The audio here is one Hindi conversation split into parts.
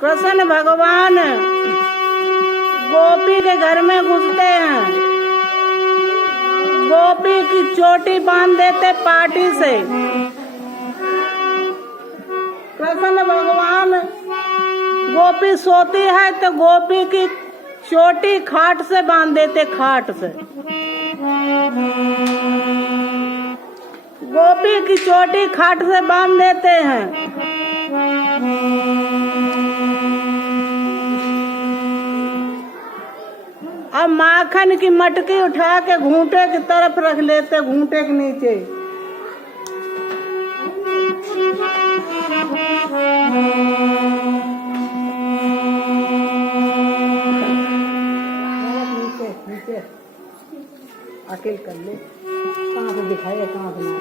कृष्ण भगवान गोपी के घर में घुसते हैं, गोपी की चोटी बांध देते पाटी से। कृष्ण भगवान गोपी सोती है तो गोपी की चोटी खाट से बांध देते, खाट से। गोपी की चोटी खाट से बांध देते हैं। अब माखन की मटकी उठा के घूंटे की तरफ रख लेते, घूंटे के नीचे। नीचे अकेल कर ले, कहाँ से दिखाएगा, कहाँ से नहीं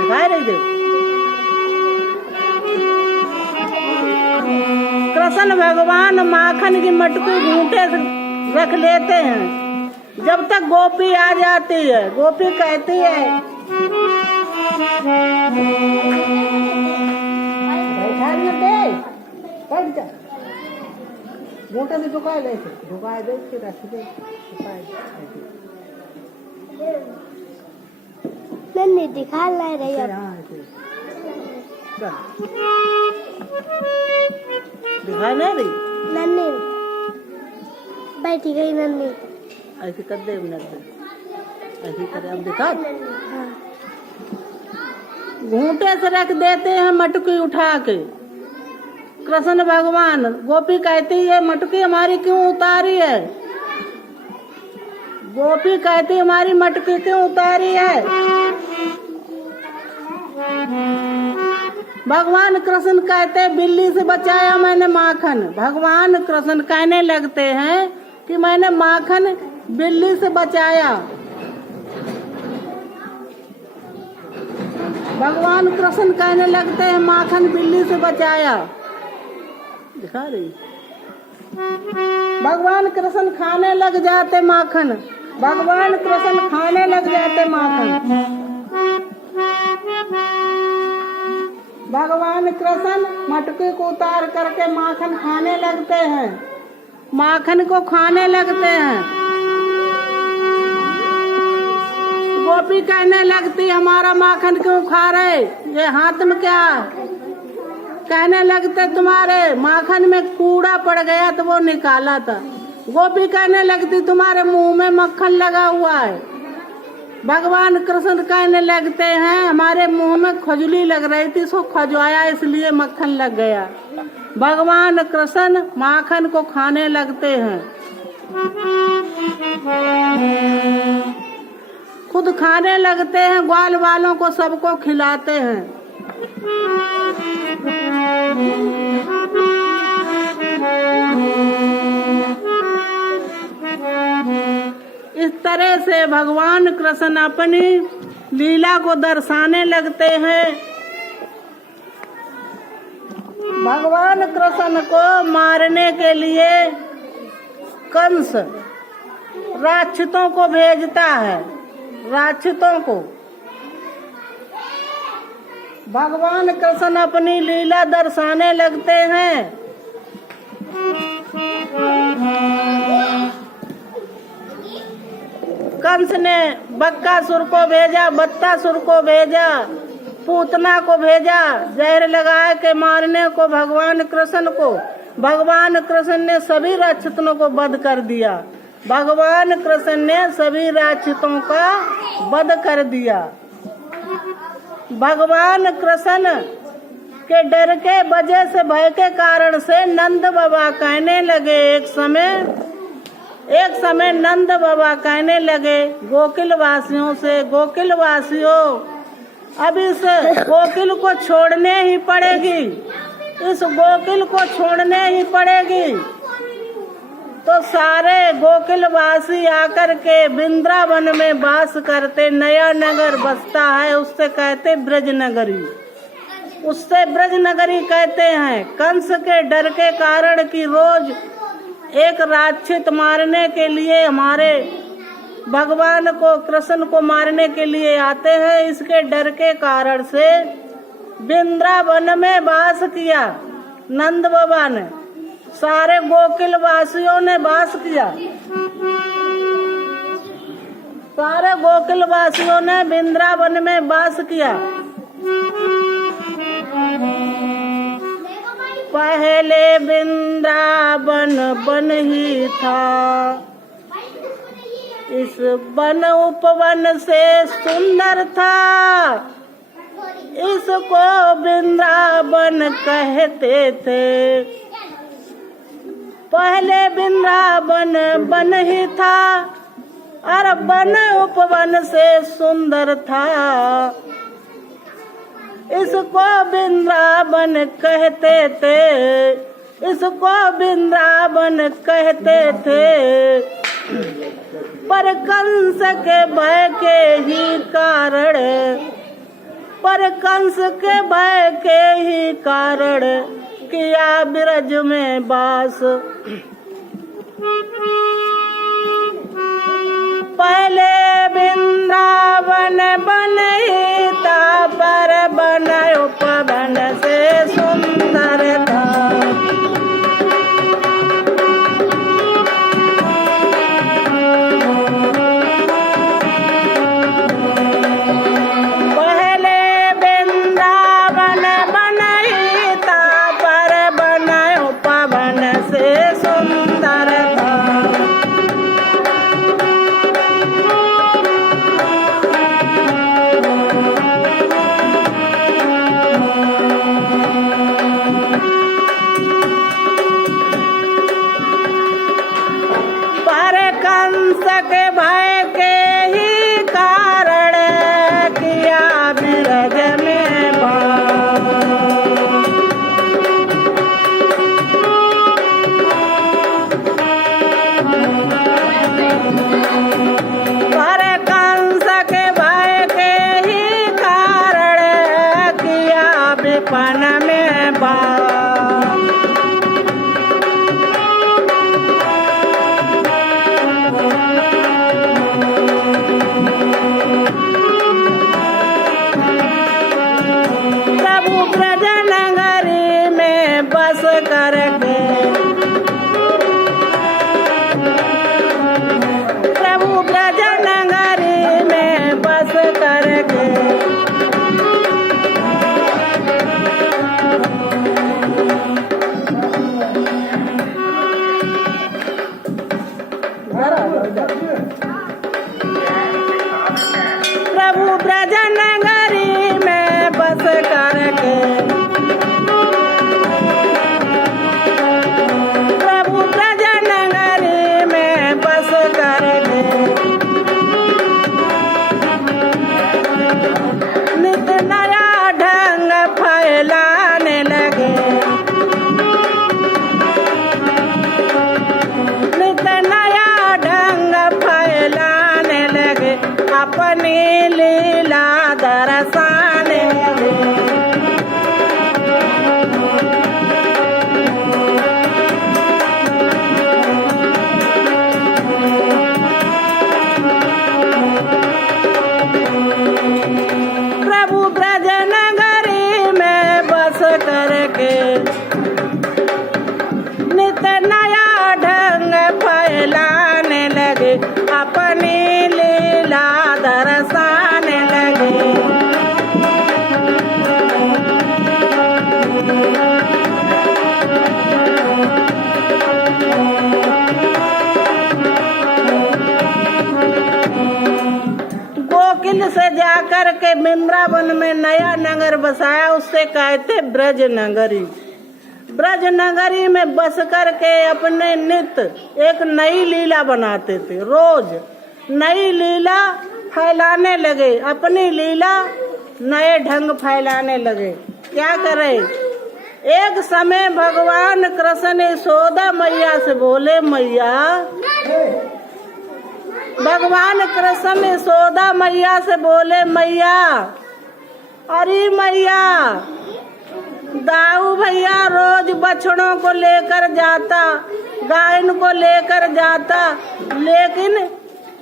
दिखाए रही दे। कृष्ण भगवान माखन की मटकी घूंटे रख लेते हैं। जब तक गोपी आ जाती है, गोपी कहती है घूंटे से झुकाए ले, झुकाए दे, फिर रख दे, नन्ही दिखा ला रही है। दिखा नहीं रही, नन्ही बैठी गई, नन्ही ऐसे कर दे, ऐसे करे। अब दिखा, घूंटे से रख देते हैं मटकी उठा के। कृष्ण भगवान, गोपी कहती है मटकी हमारी क्यों उतारी है? गोपी कहती हमारी मटकी क्यों उतारी है? भगवान कृष्ण कहते बिल्ली से बचाया मैंने माखन। भगवान कृष्ण कहने लगते हैं कि मैंने माखन बिल्ली से बचाया। भगवान कृष्ण कहने लगते हैं माखन बिल्ली से बचाया। दिखा रही, भगवान कृष्ण खाने लग जाते माखन, भगवान कृष्ण खाने लग जाते माखन। भगवान कृष्ण मटकी को उतार करके माखन खाने लगते हैं, माखन को खाने लगते हैं। गोपी कहने लगती हमारा माखन क्यों खा रहे, ये हाथ में क्या? कहने लगते तुम्हारे माखन में कूड़ा पड़ गया तो वो निकाला था। गोपी कहने लगती तुम्हारे मुंह में मक्खन लगा हुआ है। भगवान कृष्ण कहने लगते हैं हमारे मुंह में खुजली लग रही थी, सो खजवाया इसलिए मक्खन लग गया। भगवान कृष्ण माखन को खाने लगते हैं, खुद खाने लगते हैं, ग्वाल वालों को सबको खिलाते हैं। इस तरह से भगवान कृष्ण अपनी लीला को दर्शाने लगते हैं। भगवान कृष्ण को मारने के लिए कंस राक्षसों को भेजता है, राक्षसों को। भगवान कृष्ण अपनी लीला दर्शाने लगते हैं। कंस ने बक्कासुर को भेजा, बत्तासुर को भेजा, पूतना को भेजा जहर लगा के मारने को भगवान कृष्ण को। भगवान कृष्ण ने सभी राक्षसों को वध कर दिया। भगवान कृष्ण ने सभी राक्षसों का वध कर दिया। भगवान कृष्ण के डर के वजह से, भय के कारण से नंद बाबा कहने लगे, एक समय नंद बाबा कहने लगे गोकुल वासियों से, गोकुल वासियों अब इस गोकुल को छोड़ने ही पड़ेगी, इस गोकुल को छोड़ने ही पड़ेगी। तो सारे गोकुल वासी आकर के वृंदावन में वास करते, नया नगर बसता है, उससे कहते ब्रज नगरी, उससे ब्रज नगरी कहते हैं। कंस के डर के कारण कि रोज एक राक्षस मारने के लिए हमारे भगवान को, कृष्ण को मारने के लिए आते हैं, इसके डर के कारण से वृंदावन में वास किया नंद बाबा ने, सारे गोकुल वासियों ने वास किया, सारे गोकुल वासियों ने वृंदावन में वास किया। पहले वृंदावन वन ही था, इस वन उपवन से सुंदर था, इसको वृंदावन कहते थे। पहले वृंदावन वन ही था और वन उपवन से सुंदर था, इसको वृंदावन कहते थे, इसको वृंदावन कहते थे। पर कंस के भय के ही कारण, पर कंस के भय के ही कारण किया ब्रज में वास। पहले वृंदावन वन ही था, पर वन उपवन से सुंदर था। प्रभु ब्रज नगरी में बस करके, प्रभु ब्रज नगरी में बस करके, नित नया ढंग फैलाने लगे, नित नया ढंग फैलाने लगे, अपनी लीला दर्शाने लगे। प्रभु ब्रज नगरी में बस करके, नित नया ढंग फैलाने लगे, अपनी लीला दर्शाने लगे। गोकुल से जाकर के वृंदावन में नया नगर बसाया, उससे कहते ब्रज नगरी। ब्रज नगरी में बस करके अपने नित्य एक नई लीला बनाते थे, रोज नई लीला फैलाने लगे, अपनी लीला नए ढंग फैलाने लगे। क्या करे, एक समय भगवान कृष्ण यशोदा मैया से बोले, मैया, भगवान कृष्ण यशोदा मैया से बोले, मैया, अरे मैया, दाऊ भैया रोज बछड़ों को लेकर जाता, गायन को लेकर जाता, लेकिन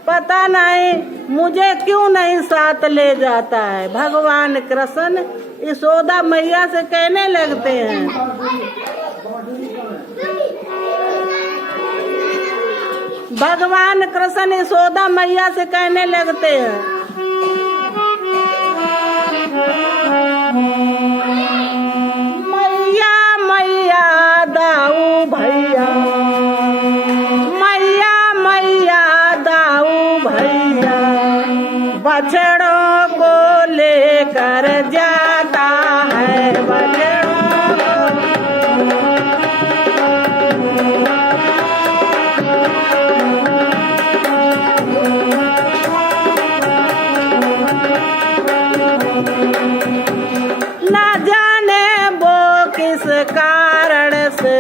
पता नहीं मुझे क्यों नहीं साथ ले जाता है। भगवान कृष्ण यशोदा मैया से कहने लगते हैं, भगवान कृष्ण यशोदा मैया से कहने लगते हैं, मैया मैया दाऊ भैया, मैया मैया दाऊ भैया, बछड़ों को लेकर जाता है, बछड़ों ना जाने वो किस कारण से,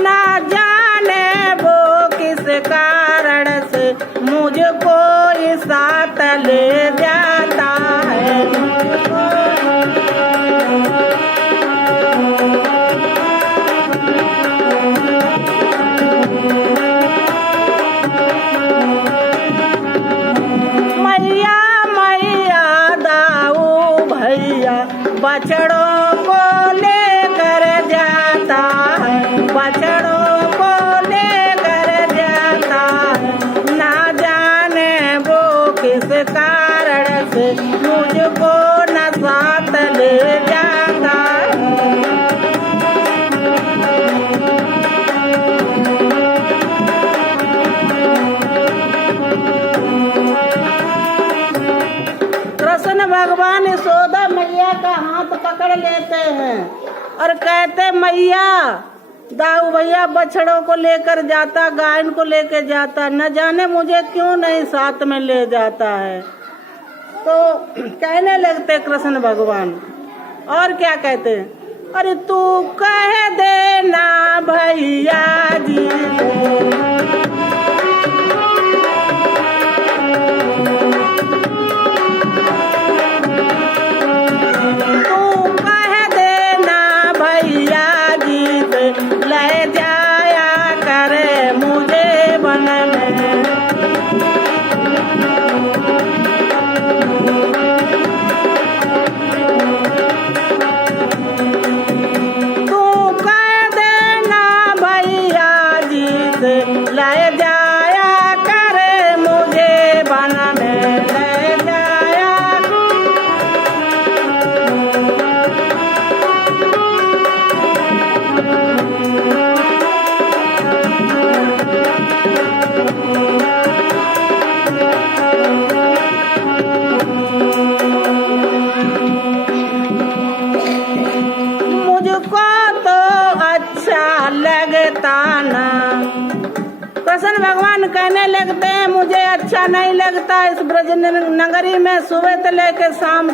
ना जाने वो किस कारण से मुझको इस साथ ले जाता है, मुझको मैया मैया दाऊ भैया, बछड़ों को लेकर जाता है, बछड़ों को लेकर जाता है, ना जाने वो किस कारण से मुझको न साथ ले जाता है। कृष्ण भगवान यशोदा मैया का हाथ पकड़ लेते हैं और कहते, मैया दाऊ भैया बछड़ों को लेकर जाता, गायन को लेकर जाता, न जाने मुझे क्यों नहीं साथ में ले जाता है। तो कहने लगते कृष्ण भगवान, और क्या कहते हैं, अरे तू कह देना भैया जी को, ले जाया करे मुझे वन में, तू कह देना भैया जी से, ले जाया करे मुझे वन में, ले जाया। कृष्ण भगवान कहने लगते हैं, मुझे अच्छा नहीं लगता इस ब्रज नगरी में सुबह से लेकर शाम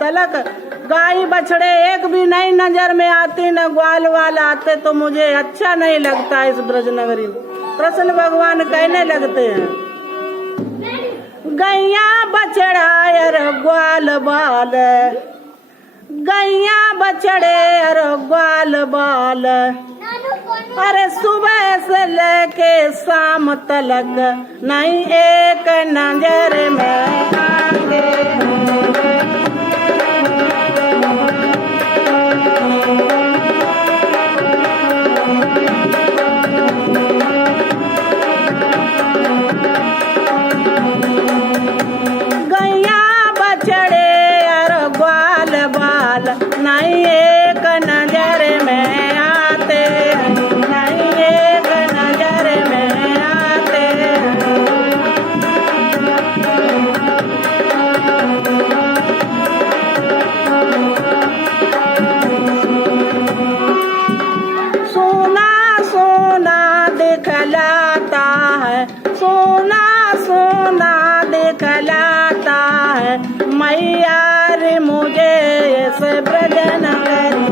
तलक गाय बछड़े एक भी नहीं नजर में आती, न ग्वाल वाल आते, तो मुझे अच्छा नहीं लगता इस ब्रज नगरी में। कृष्ण भगवान कहने लगते हैं, गैया बछड़ा और ग्वाल बाल, गैया बछड़े और ग्वाल बाल, अरे सुबह से लेके शाम तलक नहीं एक नजर में आते। गैया बछड़े और ग्वाल बाल नहीं एक नजर में आते, दिखलाता है मैया रे मुझे ऐसे ब्रज नगरी।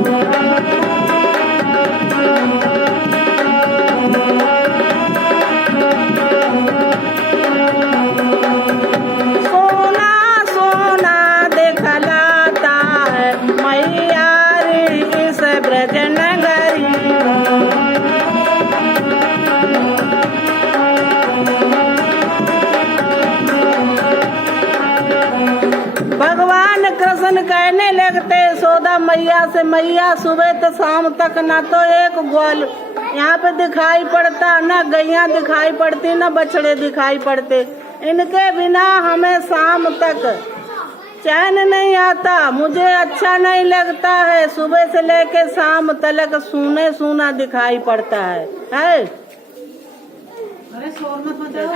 सोना सोना दिखलाता है मैया रे इस ब्रज नगरी। भगवान कृष्ण कृष्ण कहने लगते यशोदा मैया से, मैया सुबह तो शाम तक ना तो एक ग्वाल यहाँ पे दिखाई पड़ता, ना गैया दिखाई पड़ती, ना बछड़े दिखाई पड़ते। इनके बिना हमें शाम तक चैन नहीं आता, मुझे अच्छा नहीं लगता है। सुबह से लेके शाम तक सूने सूना दिखाई पड़ता है। अरे शोर मत मचाओ।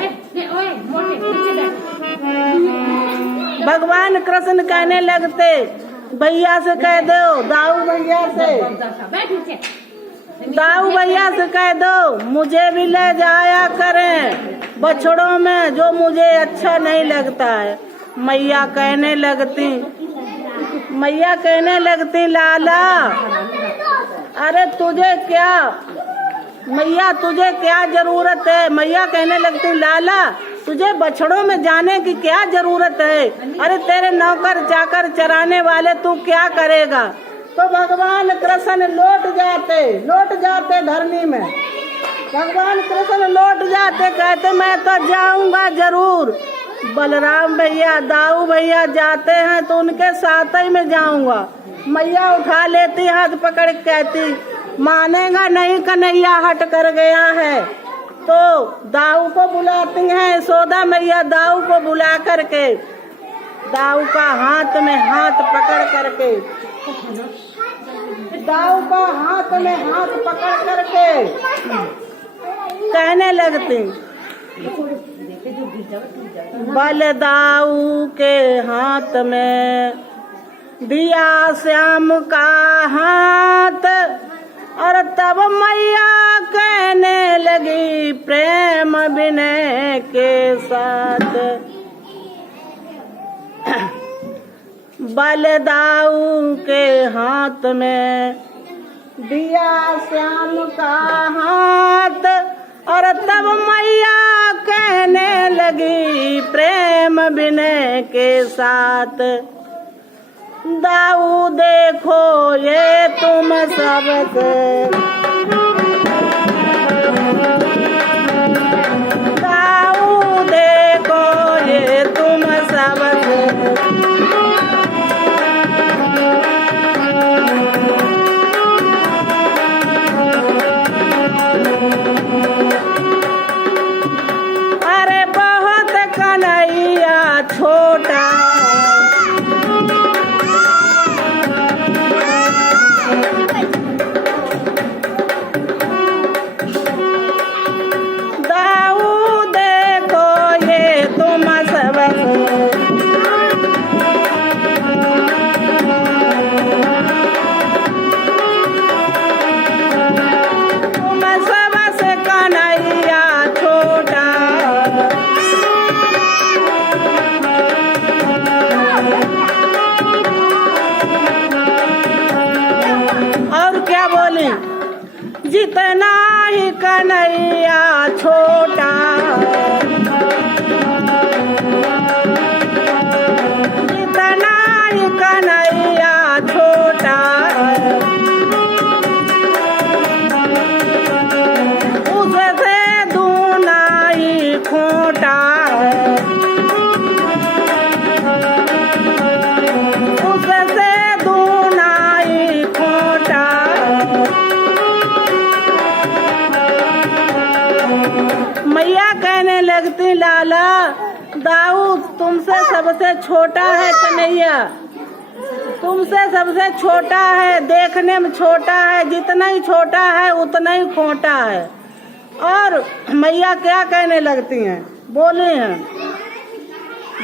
भगवान कृष्ण कहने लगते भैया से कह दो, दाऊ भैया से, दाऊ भैया से कह दो मुझे भी ले जाया करें बछड़ों में, जो मुझे अच्छा नहीं लगता है। मैया कहने लगती लाला, अरे तुझे क्या, मैया तुझे क्या जरूरत है। मैया कहने लगती लाला तुझे बछड़ों में जाने की क्या जरूरत है, अरे तेरे नौकर चाकर चराने वाले तू क्या करेगा। तो भगवान कृष्ण लौट जाते धरनी में। भगवान कृष्ण लौट जाते, कहते मैं तो जाऊंगा जरूर। बलराम भैया दाऊ भैया जाते हैं तो उनके साथ ही में जाऊंगा। मैया उठा लेती हाथ पकड़ के कहती मानेगा नहीं, कन्हैया हट कर गया है। तो दाऊ को बुलाती हैं यशोदा मैया, दाऊ को बुला करके दाऊ का हाथ में हाथ पकड़ करके, दाऊ का हाथ में हाथ पकड़ करके कहने लगती, बलदाऊ के हाथ में दिया श्याम का हाथ, और तब मैया कहने लगी प्रेम विनय के साथ, बलदाऊ के हाथ में दिया श्याम का हाथ, और तब मैया कहने लगी प्रेम विनय के साथ, दाऊ देखो ये तुम सबसे, दाऊ देखो ये तुम सबसे, अरे बहुत कन्हैया छोटा, जितना ही कन्हैया छोटा, जितना ही कन्हैया छोटा, उससे दूना ही खोटा, उससे दूना ही खोटा। मैया कहने लगती लाला दाऊ तुमसे सबसे छोटा है कन्हैया, तुमसे सबसे छोटा है, देखने में छोटा है, जितना ही छोटा है उतना ही खोटा है। और मैया क्या कहने लगती हैं, बोली हैं,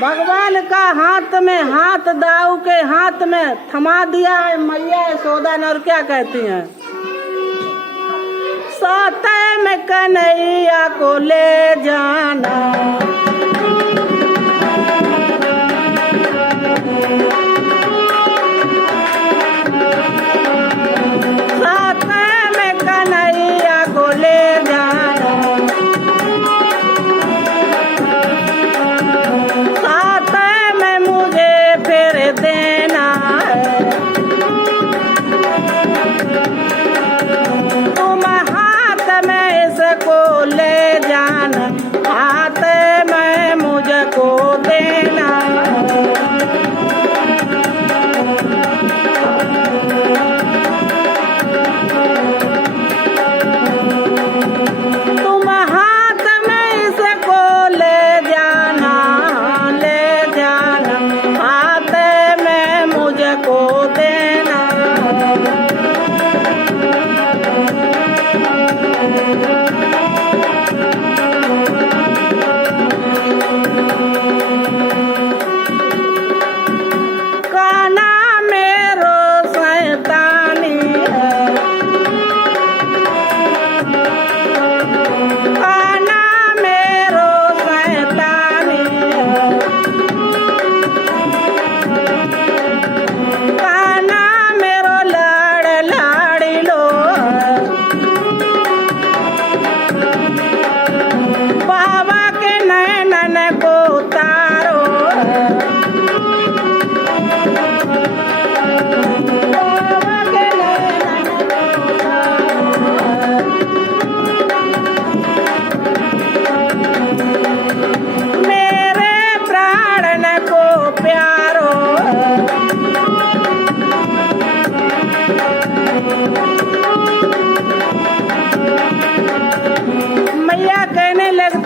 भगवान का हाथ में हाथ दाऊ के हाथ में थमा दिया है मैया यशोदा ने, और क्या कहती हैं, सोते में कन्हैया को ले जाना, सोते में कन्हैया को ले जाना, सोते में मुझे फिर देना है, तुम हाथ में इसको ले जाना, हाथ में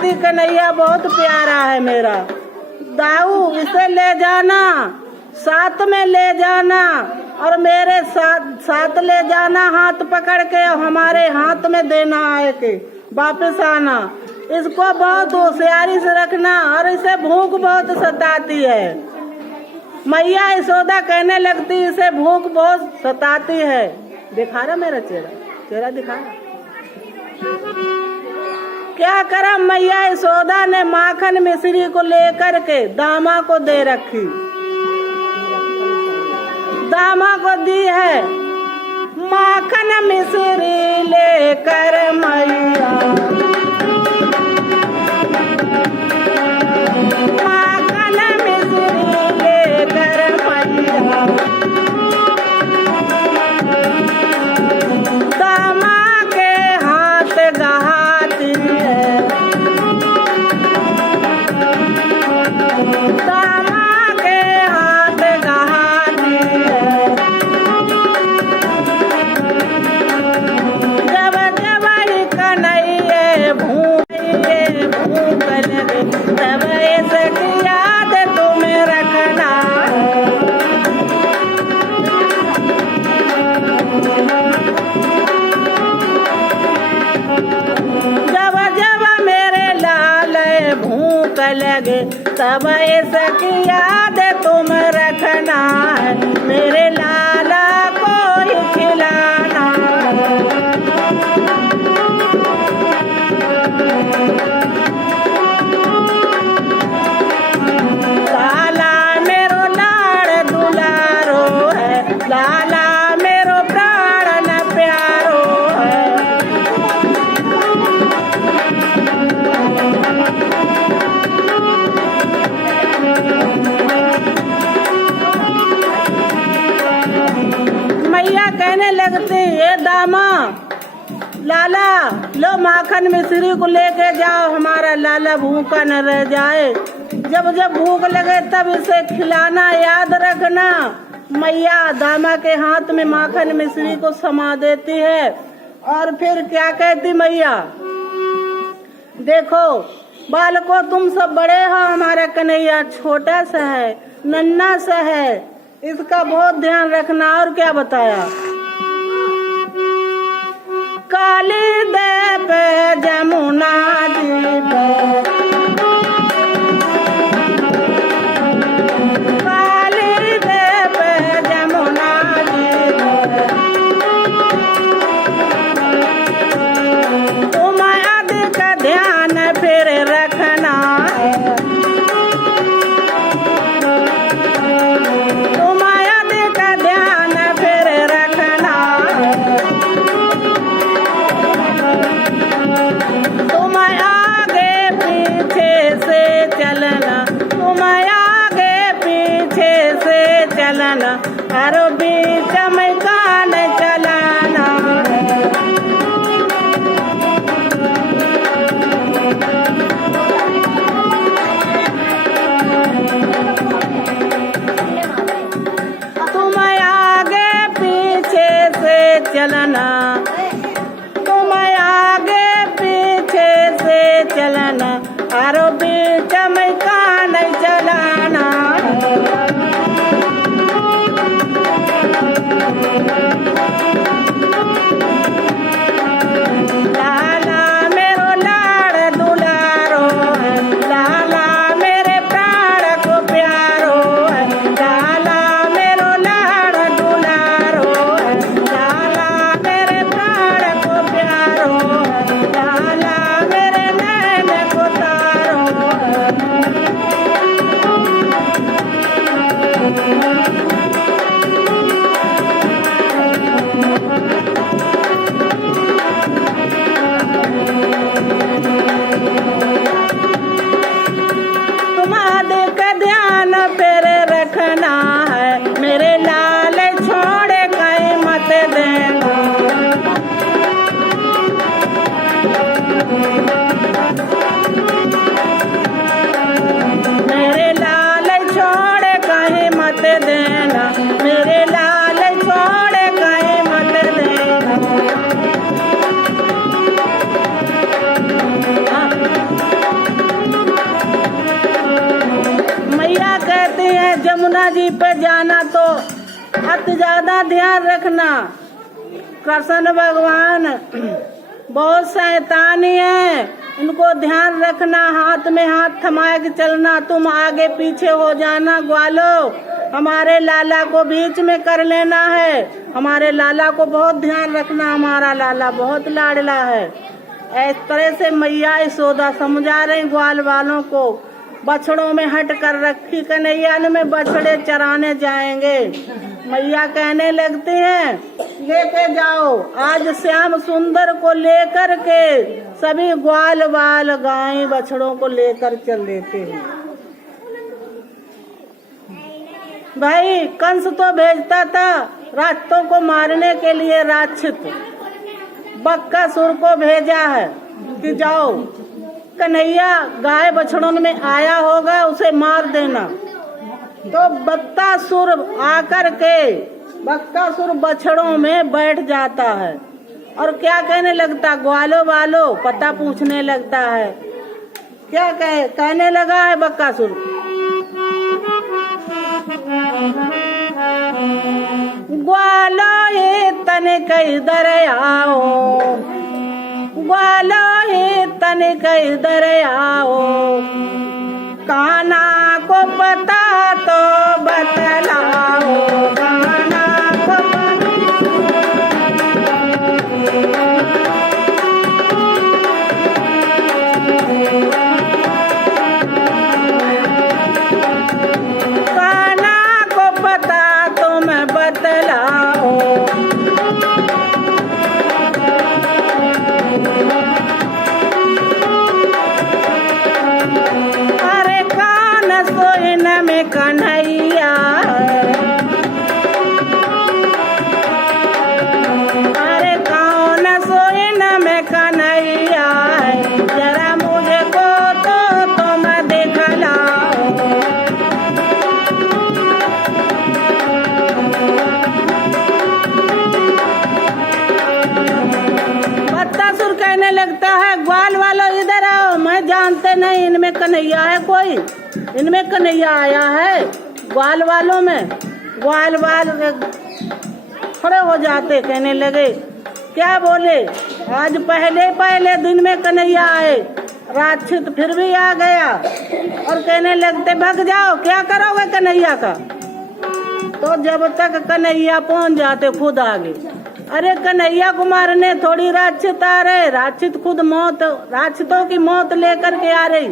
कहती कन्हैया बहुत प्यारा है मेरा, दाऊ इसे ले जाना, साथ में ले जाना और मेरे साथ ले जाना, हाथ पकड़ के हमारे हाथ में देना आए के वापस आना। इसको बहुत होशियारी से रखना और इसे भूख बहुत सताती है। मैया यशोदा कहने लगती इसे भूख बहुत सताती है। दिखा रहा मेरा चेहरा दिखा रहा। क्या करा, मैया यशोदा ने माखन मिश्री को लेकर के दामा को दे रखी, दामा को दी है माखन मिश्री लेकर मैया, माखन मिश्री लेकर मैया दामा के हाथ गहाती है, दामा के हाथ गहाती है। जब जब कन्हैया भूख लगे तब इसकी याद तुम्हें रखना है। जब जब मेरे लाल भूख लगे तब इसकी याद तुम रखना है, मेरे लाला को ही खिलाना है। लाला मेरो लाड़ दुलारो है, लाला मेरो प्राण न प्यारो है। मैया कहने लगती ये दामा, लाला लो माखन मिश्री को लेके जाओ, हमारा लाला भूखा न रह जाए। जब जब भूख लगे तब इसे खिलाना, याद रखना। मैया दामा के हाथ में माखन मिश्री को समा देती है और फिर क्या कहती मैया, देखो बालको तुम सब बड़े हो, हमारा कन्हैया छोटा सा है, नन्हा सा है, इसका बहुत ध्यान रखना। और क्या बताया, काली दे पे जमुना जी पे, काली दे पे जमुना जी पे, तुम अधिक ध्यान फिर रखना है, तुम अधिक ध्यान फिर रखना है। तुम आगे पीछे से चलना, तुम आगे पीछे से चलना, हर बीच में कान चलाना है। तुम आगे पीछे से चलना, तुम आगे पीछे से चलना, हर बीच में कान चलाना है। लाला मेरो लाड़ दुलारो है, लाला मेरे प्राण को प्यारो है, लाला मेरो लाड़ दुलारो है, लाला मेरे प्राण को प्यारो है, लाला मेरे नैन को तारो है। तुम अधिक ध्यान फिर रखना है, मेरे लाल छोड़ कहीं मत देना। मेरे लाल छोड़ कहीं मत देना, मेरे लाल छोड़ कहीं मत देना। नदी पे जाना तो अति ज्यादा ध्यान रखना। कृष्ण भगवान बहुत शैतानी है, इनको ध्यान रखना। हाथ में हाथ थमा के चलना, तुम आगे पीछे हो जाना ग्वालो। हमारे लाला को बीच में कर लेना है। हमारे लाला को बहुत ध्यान रखना, हमारा लाला बहुत लाडला है। इस तरह से मैया यशोदा समझा रही ग्वाल वालों को। बछड़ों में हट कर रखी कन्हैया में बछड़े चराने जाएंगे। मैया कहने लगती हैं लेके जाओ। आज श्याम सुंदर को लेकर के सभी ग्वाल वाल गाय बछड़ों को लेकर चल देते हैं। भाई कंस तो भेजता था राक्षसों को मारने के लिए, राक्षस बक्कासुर को भेजा है कि जाओ कन्हैया गाय बछड़ों में आया होगा उसे मार देना। तो बक्कासुर आकर के बक्कासुर बछड़ों में बैठ जाता है और क्या कहने लगता, ग्वालो वालो पता पूछने लगता है। क्या कहने लगा है बक्कासुर, ग्वालो ये तने कई दर आओ, ग्वालो ये तने कई दर आओ, काना को पता तो बतलाओ, काना को कन्हैया, अरे कौन सोइन में कन्हैया है, जरा मुझे को तो तुम दिखलाओ। बत्तासुर कहने लगता है ग्वाल वालों इधर आओ, मैं जानते नहीं इनमें कन्हैया है कोई, इनमें कन्हैया आया है। ग्वाल वालों में ग्वाल वाल खड़े हो जाते, कहने लगे क्या बोले, आज पहले दिन में कन्हैया आए, राक्षस फिर भी आ गया। और कहने लगते भग जाओ, क्या करोगे कन्हैया का। तो जब तक कन्हैया पहुंच जाते खुद आगे, अरे कन्हैया को मारने थोड़ी राक्षस आ रहे, राक्षस खुद मौत, राक्षसों की मौत लेकर के आ रही।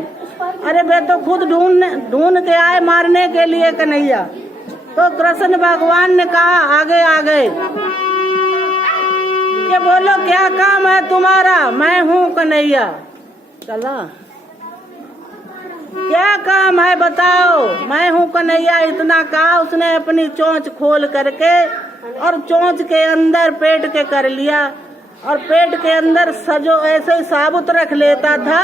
अरे वे तो खुद ढूंढ के आए मारने के लिए कन्हैया। तो कृष्ण भगवान ने कहा आगे आ गए कि बोलो क्या काम है तुम्हारा, मैं हूँ कन्हैया। चला क्या काम है बताओ, मैं हूँ कन्हैया। इतना कहा उसने अपनी चोंच खोल करके और चोंच के अंदर पेट के कर लिया, और पेट के अंदर सजो ऐसे ही साबुत रख लेता था।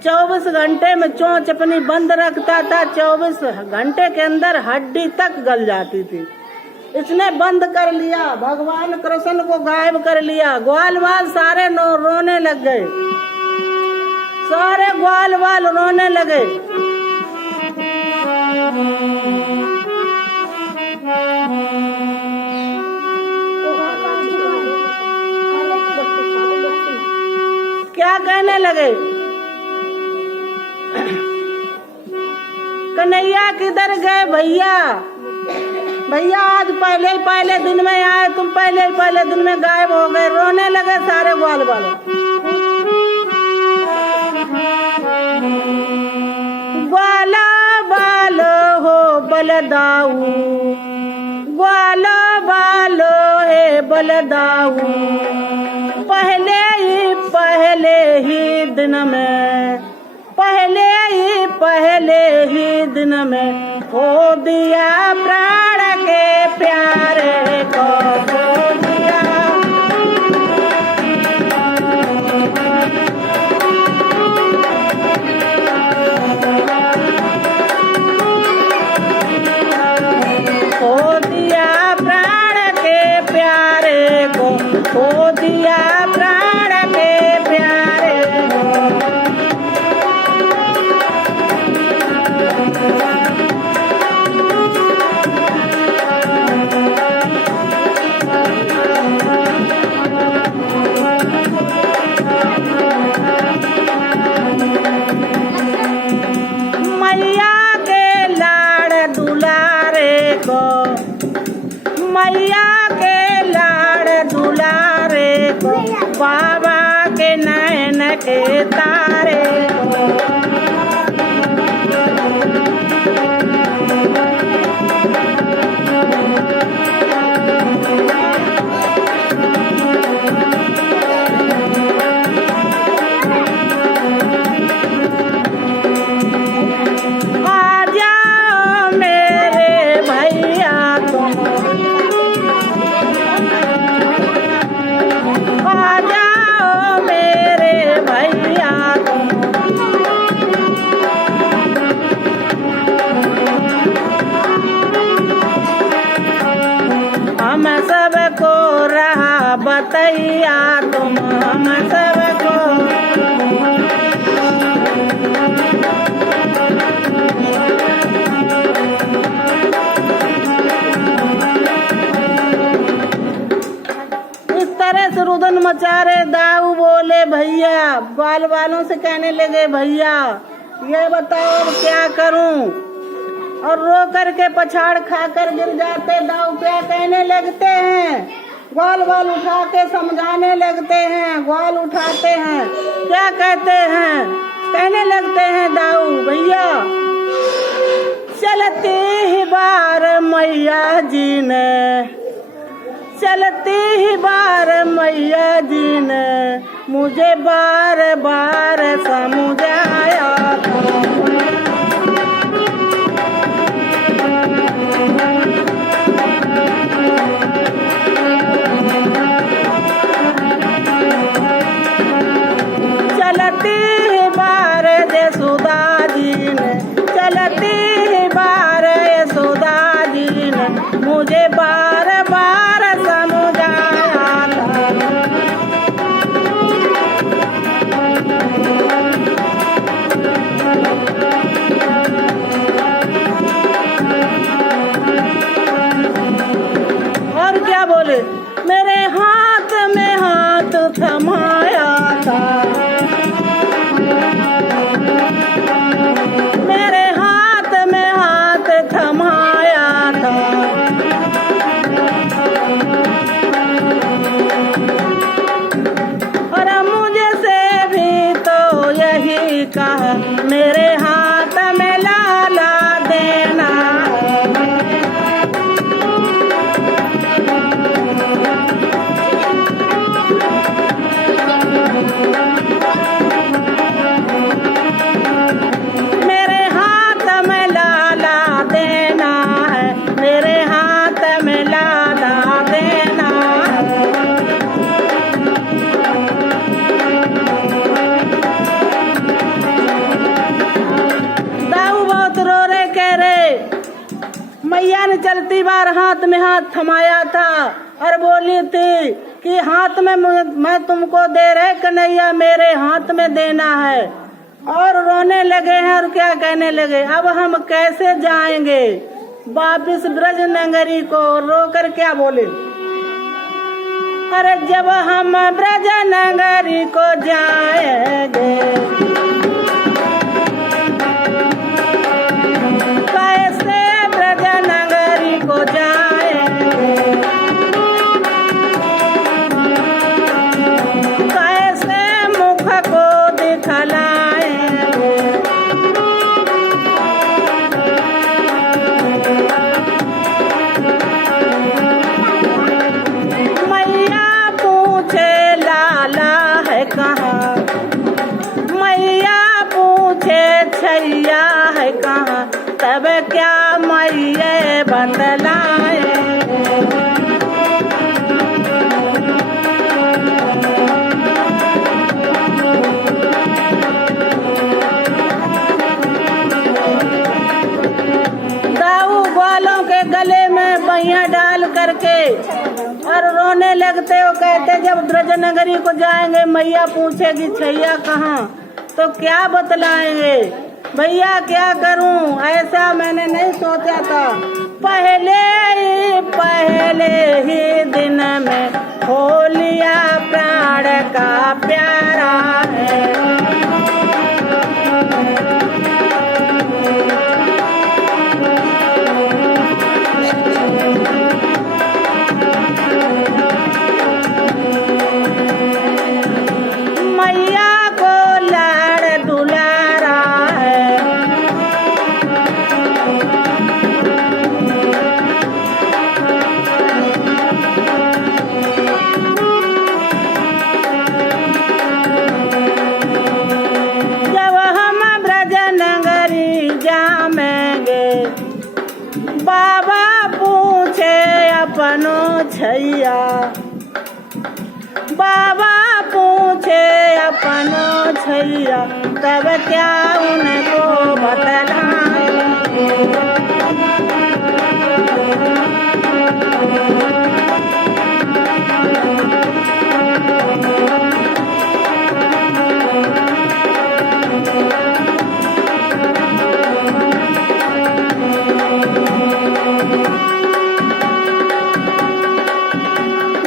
24 घंटे में चोंच अपनी बंद रखता था, 24 घंटे के अंदर हड्डी तक गल जाती थी। इसने बंद कर लिया, भगवान कृष्ण को गायब कर लिया। ग्वाल वाल सारे रोने लग गए, सारे ग्वाल वाल रोने लगे। क्या कहने लगे, कन्हैया किधर गए भैया, भैया आज पहले दिन में आए, तुम पहले दिन में गायब हो गए। रोने लगे सारे ग्वाल वाले। ग्वाला बालो हो बलदाऊ, ग्वाला बालो है बलदाऊ, पहले ही दिन में, पहले ही दिन में खो दिया प्राण के प्यारे को, खो दिया। खो दिया प्राण के प्यारे को, खो दिया प्राण के प्यारे को। मैया के लाड़ दुलारे को, मैया के लाड़ दुलारे को, बाबा के नैन के तारे को। आ जाओ मेरे भैया तुम, आ जाओ मेरे भैया तुम, हम सबको रहा बतैया तुम, हम सबको। इस तरह से रुदन मचा रहे। दाऊ बोले भैया, बाल बालों से कहने लगे भैया ये बताओ अब क्या करूं, और रो करके पछाड़ खाकर गिर जाते। दाऊ क्या कहने लगते हैं, ग्वाल बाल उठा के समझाने लगते हैं, ग्वाल उठाते हैं। क्या कहते हैं, कहने लगते हैं दाऊ भैया, चलती ही बार मैया जी ने, चलती ही बार मैया जी ने मुझे बार बार समझाया था। चलती ही बार यशोदा जी ने, चलती ही बार यशोदा जी ने मुझे बार बार समझाया था। और क्या बोले, मेरे हाथ में हाथ थमाया था, मेरे हाथ में हाथ थमाया था। और मुझे से भी तो यही कहा, मेरे हाथ में लाला देना। मेरे हाथ में लाला देना है, मेरे हाथ में लाला देना है। दाऊ बहुत रो रहे, कह रहे मैया ने चलती बार हाथ में हाथ थमाया था और बोली थी कि हाथ में मैं तुमको दे रहे कन्हैया, मेरे हाथ में देना है। और रोने लगे हैं और क्या कहने लगे, अब हम कैसे जाएंगे वापिस ब्रज नगरी को। रो कर क्या बोले, अरे जब हम ब्रज नगरी को जाएंगे, कैसे ब्रज नगरी को जाएंगे, कैसे मुख को दिखलाएंगे। मैया पूछे लाला है कहाँ, मैया पूछे छैया है कहाँ, तब क्या मैया बतलाए। दाऊ ग्वालों के गले में बहिया डाल करके और रोने लगते हो, कहते जब ब्रज नगरी को जाएंगे मैया पूछेगी छैया कहाँ, तो क्या बतलाएंगे। भैया क्या करूं, ऐसा मैंने नहीं सोचा था। पहले ही दिन में हो लिया प्राण का प्यारा है। मैया को लाड़ दुलारा है। जब हम ब्रज नगरी जामेंगे, बाबा पूछे अपनो छैया, बाबा पूछे अपनो छैया, तब क्या उनको बतलाएं।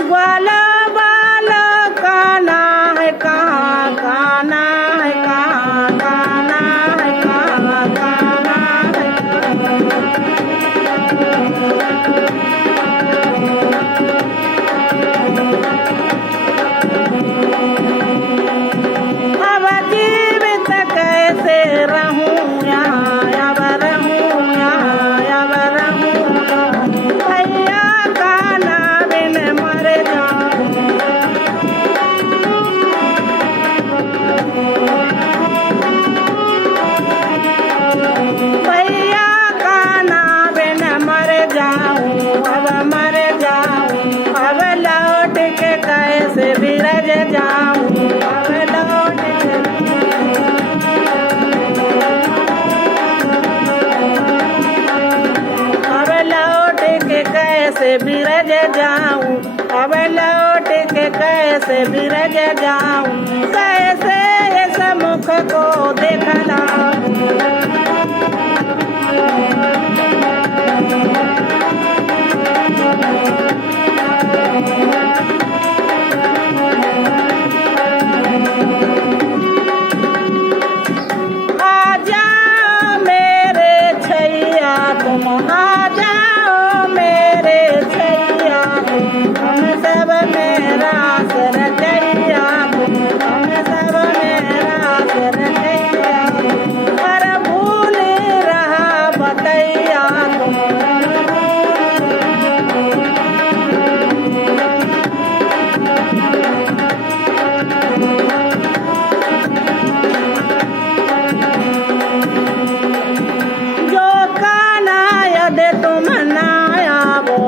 ग्वाला बाला काना है कहाँ, काना है कहाँ, काना है कहाँ, काना है कहाँ। अब जीवित कैसे रहूं यहाँ, अब रहूं यहाँ, अब रहूं यहाँ। भैया काना बिन मर जाऊं। भैया काना बिन मर जाऊं, अब मर जाऊं। अब लौट के कैसे बिरज जाऊं, अब लौट के अब लौट के कैसे बिरज जाऊं, अब लौट के कैसे बिरज जाऊं। कैसे इस मुख को देखलाऊं। आ जाओ मेरे छैया तुम, आ जाओ मेरे छैया तुम, हम सब मेरा सर रचैया तुम, हम सब मेरा सर रचैया तुम। पर भूल रहा बतैया तुम। जो काना यदि तुम ना आवो,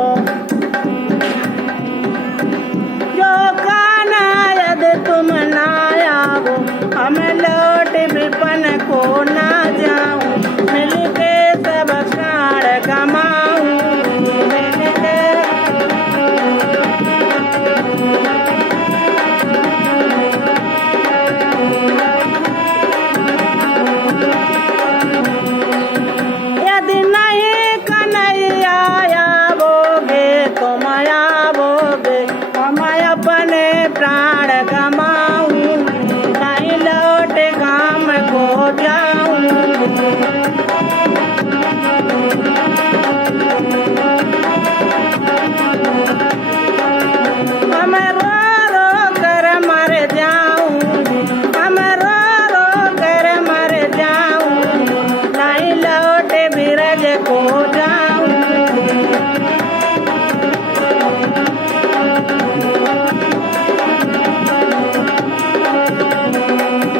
जो काना यदि तुम ना आवो, हम लौट विपन को ना जाऊं। मिलके सब प्राण कमाऊं, मिलके यदि नहीं कन्हैया आवोगे तुम आवोगे, हम अपने प्राण गमाऊं। नहीं लौट गाम को जाऊं। हम रो रो कर मर जाऊं, हम रो रो कर मर जाऊं। नहीं लौट बिरज को जाऊं।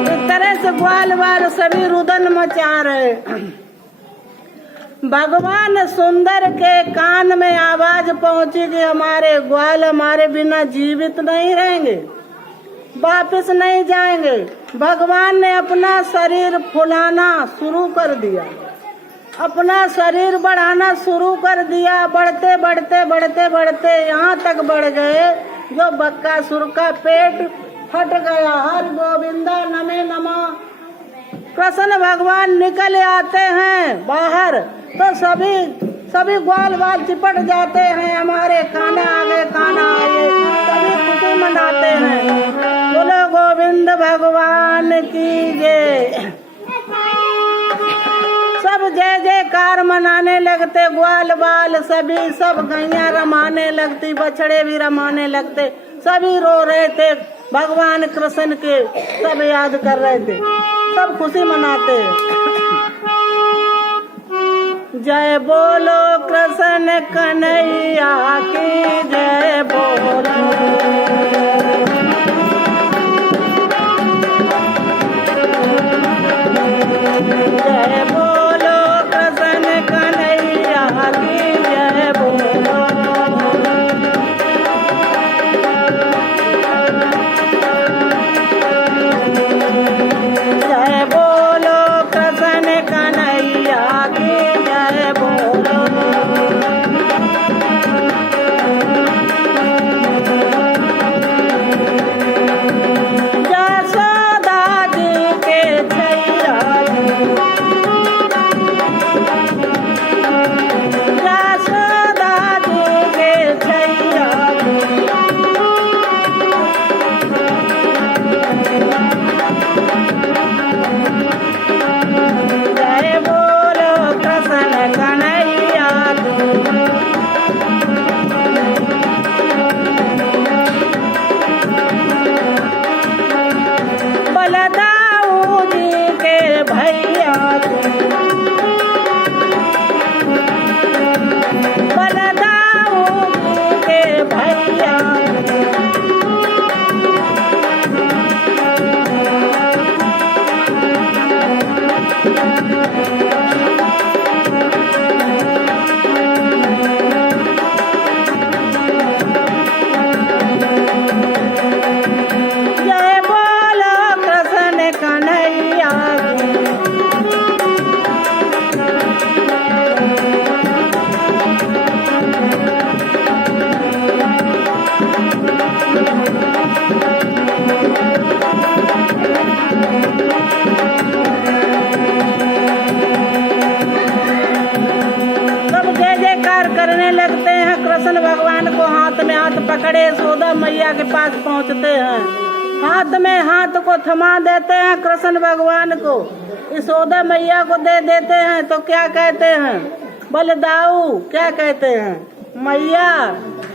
इस तरह से ग्वाल वाल सभी रुदन मचा रहे। भगवान सुंदर के कान में आवाज पहुंची कि हमारे ग्वाल हमारे बिना जीवित नहीं रहेंगे, वापस नहीं जाएंगे। भगवान ने अपना शरीर फुलाना शुरू कर दिया, अपना शरीर बढ़ाना शुरू कर दिया। बढ़ते बढ़ते बढ़ते बढ़ते यहाँ तक बढ़ गए जो बक्कासुर का पेट फट गया। हर गोविंदा नमे नमः। कृष्ण भगवान निकल आते हैं बाहर तो सभी सभी ग्वाल बाल चिपट जाते हैं, हमारे खाना आ गए, खाना आए, सभी खुशी मनाते हैं। बोलो गोविंद भगवान की जय। सब जय जयकार मनाने लगते, ग्वाल बाल सभी, सब गैया रमाने लगती, बछड़े भी रमाने लगते, सभी रो रहे थे भगवान कृष्ण के, सब याद कर रहे थे, सब खुशी मनाते। जय बोलो कृष्ण कन्हैया की जय बोलो। जय बोलो कृष्ण कन्हैया की जय बोलो। जय बोलो कृष्ण कन्हैया की जय बोलो। यशोदा जी के छैया, यशोदा जी के छैया, जय बोलो कृष्ण कन्हैया की। बलदाऊ जी के भैया, बलदाऊ जी के भैया, जय बोलो कृष्ण कन्हैया की। सब जय जयकार करने लगते हैं, कृष्ण भगवान को हाथ में हाथ पकड़े यशोदा मैया के पास पहुंचते हैं, हाथ में हाथ को थमा देते हैं कृष्ण भगवान को, यशोदा मैया को दे देते हैं। तो क्या कहते हैं बलदाऊ, क्या कहते हैं, मैया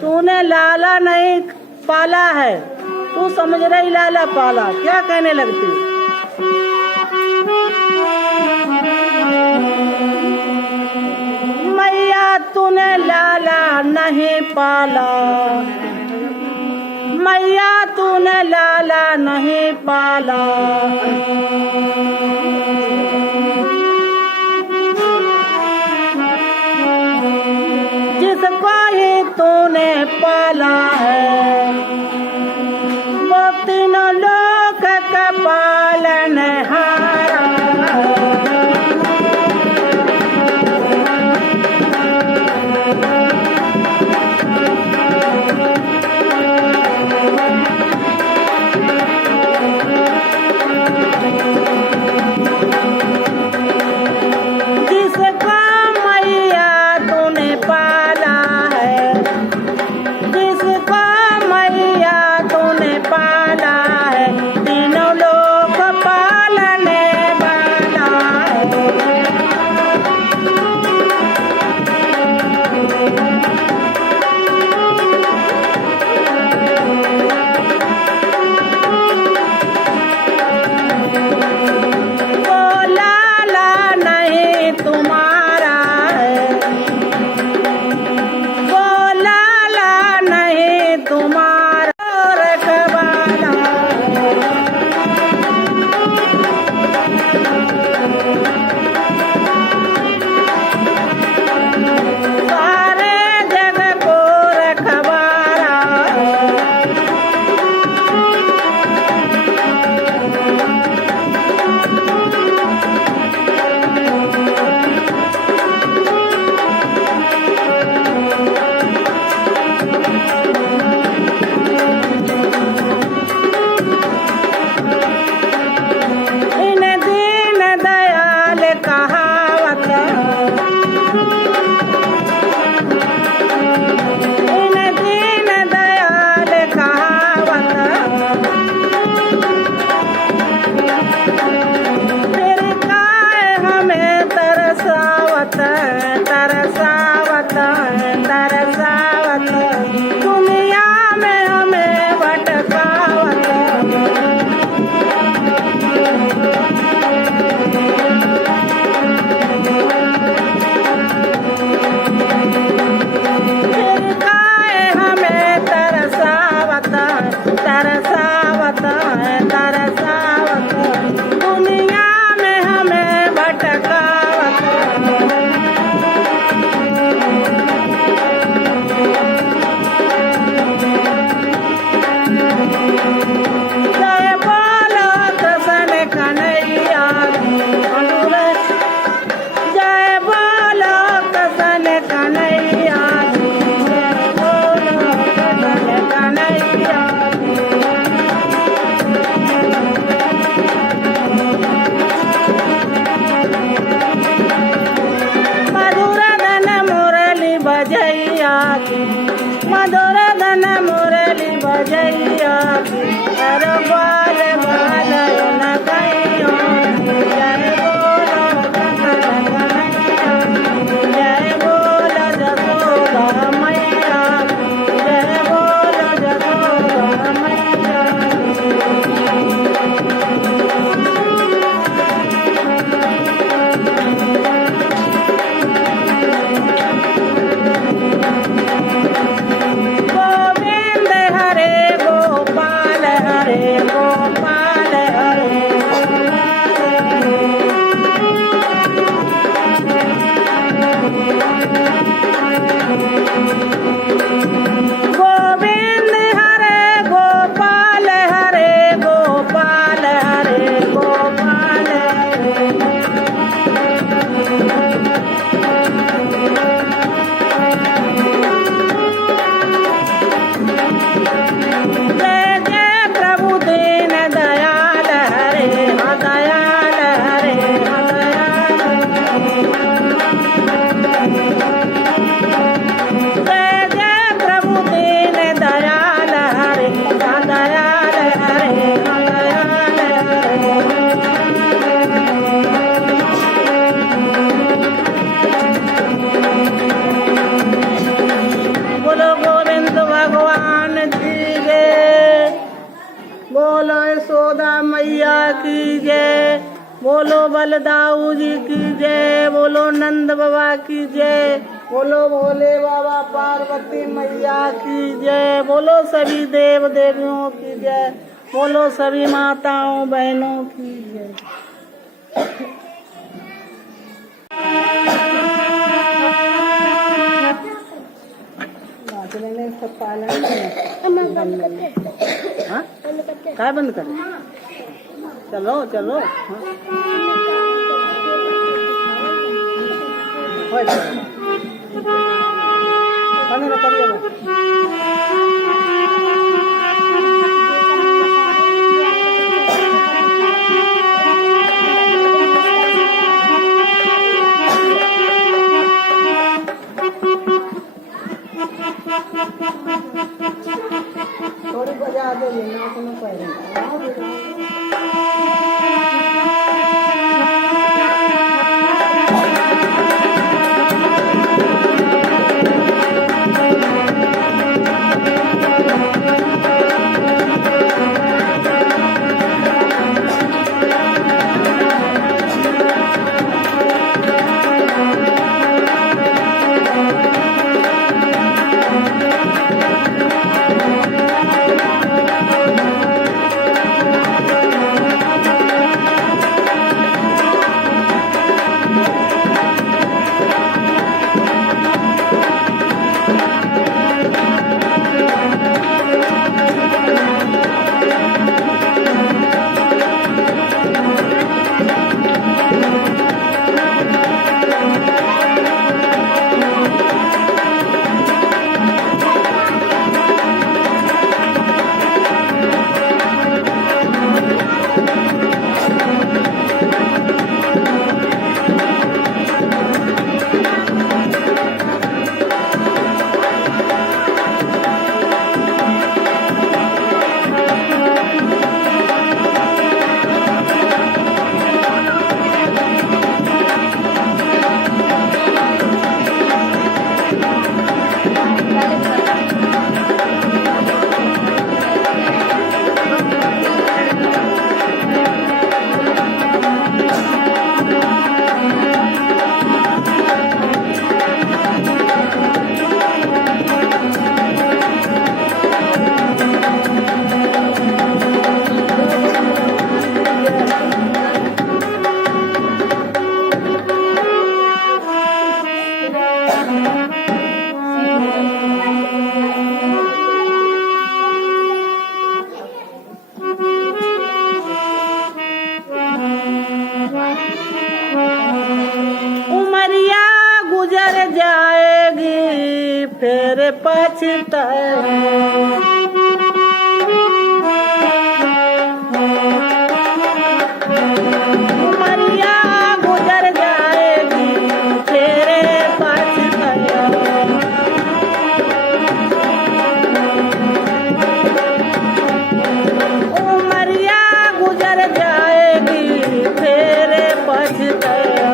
तूने लाला नहीं पाला है, तू समझ रही लाला पाला, क्या कहने लगती। मैया तूने लाला नहीं पाला, मैया तूने लाला नहीं पाला, जिसको ही तूने पाला है वो तीनों लोक का पालनहारा। जय बोलो कृष्ण कन्हैया की जय बोलो कृष्ण कन्हैया की जय बोलो कृष्ण कन्हैया की मधुर धन मुरली बजैया की मधुर धन मुरली बजैया की हर बाल बाल न कहियो जय बोलो कृष्ण कन्हैया जय बोलो जसोदा मैया जय बोलो जसोदा मैया गोविंद हरे गोपाल हरे गोपाल हरे गोविंद हरे गोपाल हरे गोपाल हरे गोपाल हरे जय जय प्रभु दीन दयाल हरे हाँ दयाल हरे हाँ दयाल जय जय प्रभु दीन दयाल हरे हाँ दयाल हरे हाँ दयाल हरे बोलो गोविंद भगवान की जय बोलो यशोदा मैया की जय बोलो बलदाऊ जी की जय बोलो नंद बाबा की जय बोलो भोले बाबा पार्वती मैया की जय बोलो सभी देव देवियों की जय बोलो सभी माताओं बहनों की जय सब पालन हाँ काय बंद कर चलो चलो हाँ होय बंद करिए थोड़ी बजा दे लेना अपने पैर उमरिया गुजर जाएगी तेरे पछताएगा। उमरिया गुजर जाएगी तेरे पछताएगा।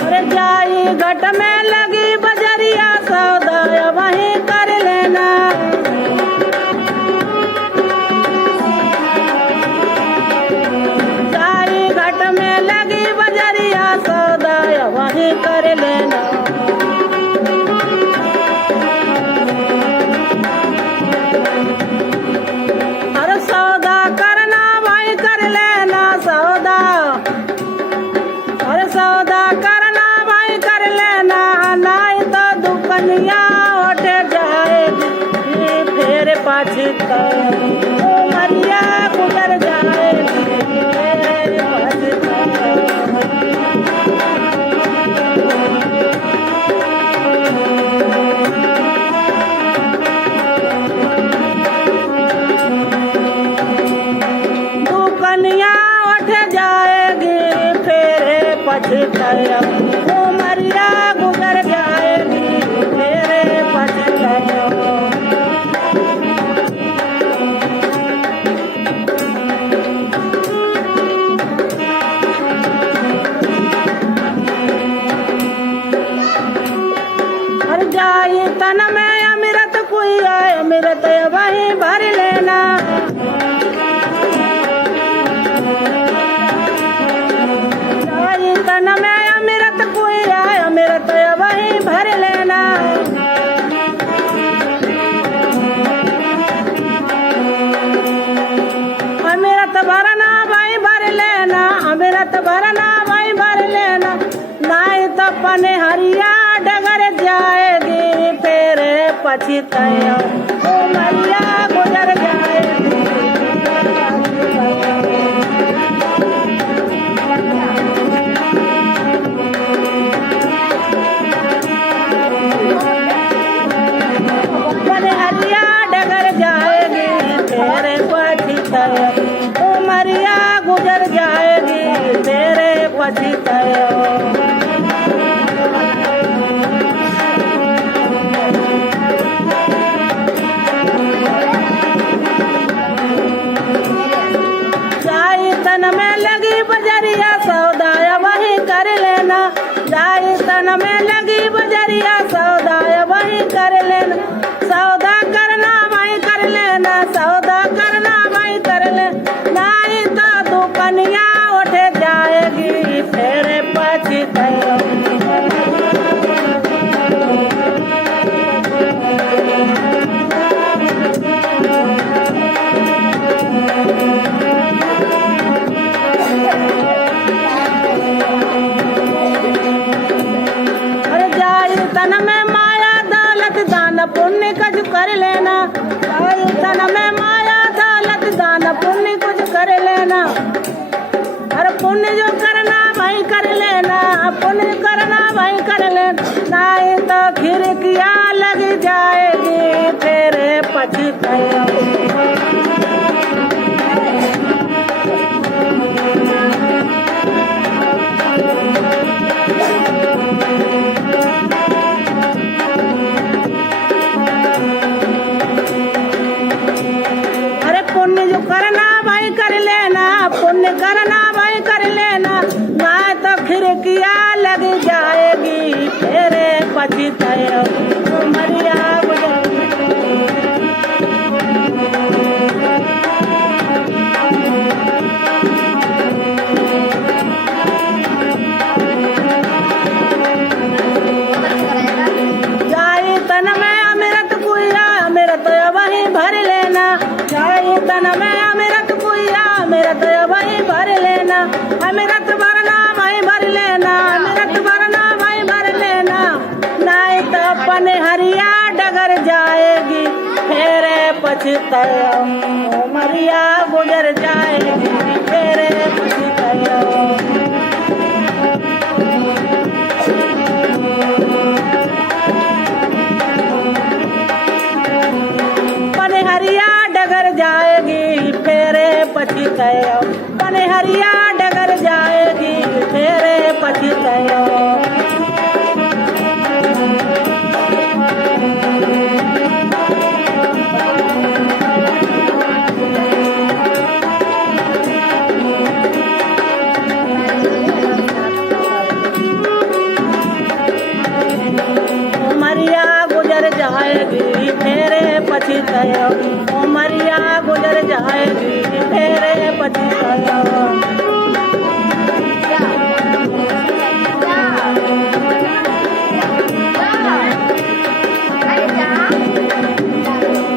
अरे जाई घट में लगी बजरिया सौदा वहीं कर लेना। जाई घट में लगी बजरिया सौदा वहीं कर लेना। अरे सौदा करना भाई कर लेना सौदा। अरे सौदा करना भाई कर लेना, नहीं तो दुकनिया उठ जाएगी फिर पछताएगी। उमरिया गुजर जाएगी फिर पछताएगी। दुकनिया उठ जाएगी फिर पछताएगी। उमरिया गुजर जाएगी फिर पछताएगी। हर जाई तन में अमृत कोई आए अमृत वहीं भर लेना। जाई तन में अमृत कोई आए अमृत वहीं भर लेना। अमृत भरना भाई भर लेना, अमृत भरना भाई भर लेना, नहीं तो पने हरिया डगर जाएगी फिर पछताएगी। उमरिया गुजर जाएगी। पने हरिया डगर जाएगी फिर पछताएगी। उमरिया गुजर जाएगी फिर पछताएगी। जाई तन में लगी बजरिया सौदा वहीं कर लेना। जाई तन में लगी बजरिया सौदा वहीं कर लेना। सौदा करना वहीं कर लेना, सौदा करना वहीं कर लेना, नहीं तो दुकनिया उठ जाएगी फिर पछताएगी। अरे जाई तन में माया दौलत दान पुण्य कुछ कर लेना। जाई तन में माया दौलत दान पुण्य कुछ कर लेना। अरे पुण्य जो करना भाई कर लेना, पुण्य करना भाई कर लेना, नहीं तो खिड़कियाँ लग जाएगी फिर पछताएगी। अरे पुण्य जो करना भाई कर लेना, पुण्य करना भाई कर लेना, नहीं तो खिड़कियाँ लग जाएगी फिर पछताएगी। उमरिया गुजर जाई तन में अमृत कुइया अमृत वहीं भर लेना। जाई तन में अमृत कुइया अमृत वहीं भर लेना। अमृत भरना वहीं भर लेना, अमृत भरना वहीं भर लेना, नहीं तो अपने पछतायो, उमरिया गुजर जाएगी फेरे पछतायो। पनहरिया डगर जाएगी फेरे पछतायो, पनहरिया डगर जाएगी फेरे पछतायो। उमरिया गुजर जाएगी फेरे पछतायो, उमरिया गुजर जाएगी फेरे पछतायो।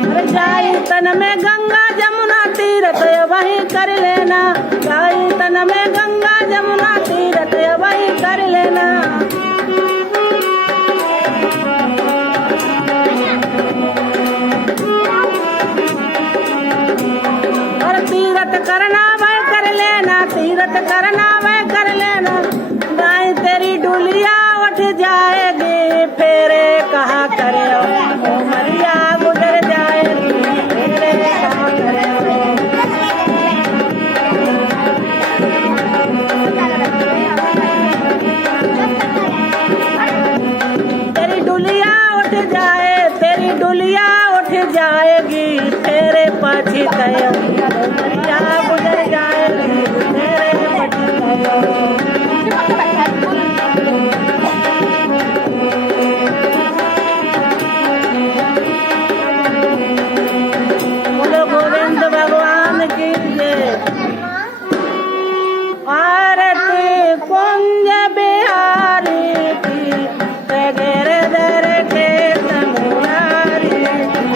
अरे जाई तन में गंगा जमुना तीरथ वही कर लेना, जाई तन में गंगा जमुना तीरथ वही कर लेना। और तीरथ करना वह कर लेना, तीरथ करना वह कर लेना। गाय तेरी डुलिया उठ जाएगी फेरे कहा करे, उमरिया गुजर जाएगी फेरे कहा करे। तेरी डुलिया उठ जाए, तेरी डुलिया उठ जाएगी फेरे पछतायो, उमरिया गुजर जाएगी फेरे पछतायो। बोलो गोविंद भगवान की जय। आरती कुंज बिहारी की, सगेरे दर के समुरारी की।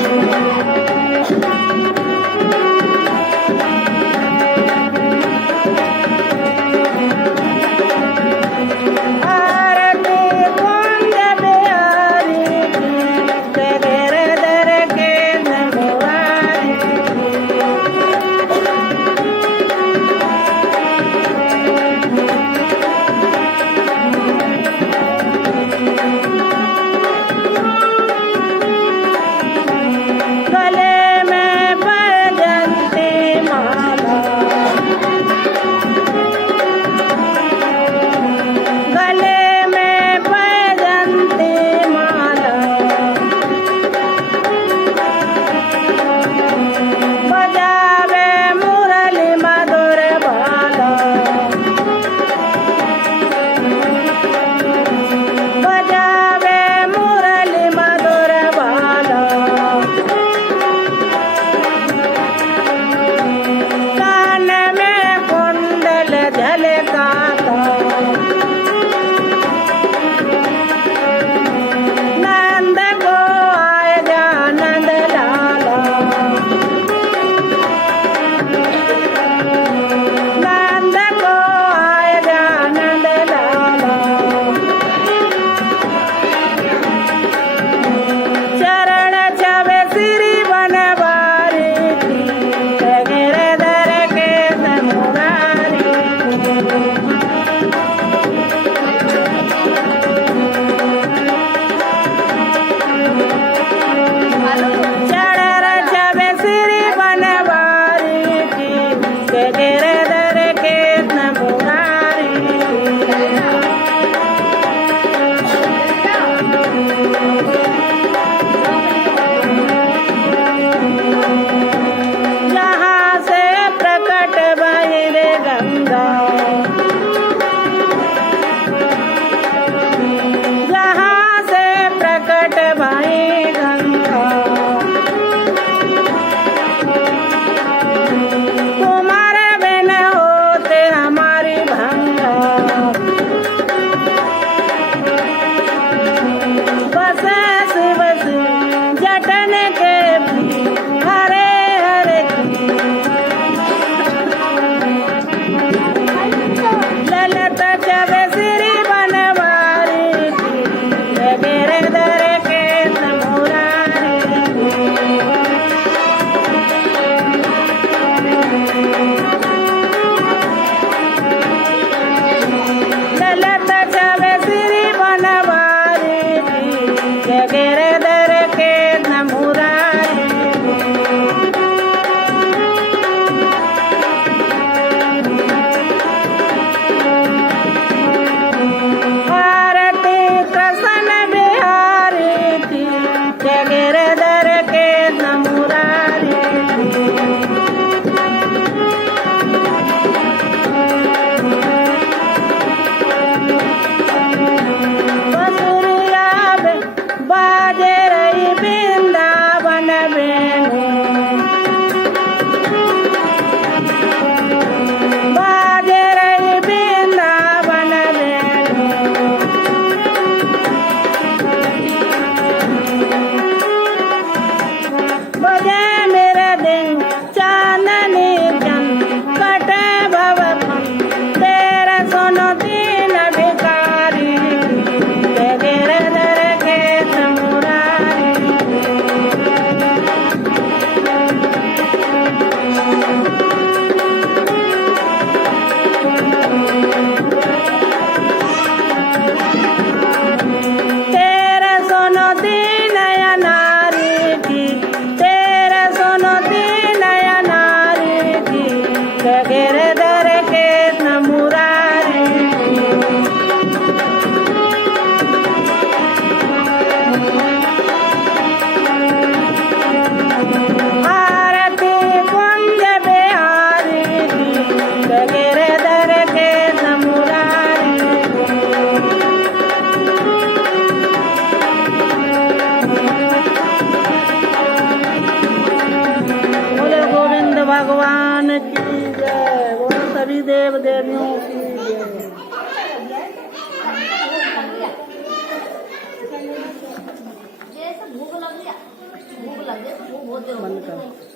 सभी देव देवियों की जय। जैसे भूख लग गया, भूख लग गया तो भूख बहुत देर हो गई। बंद कर।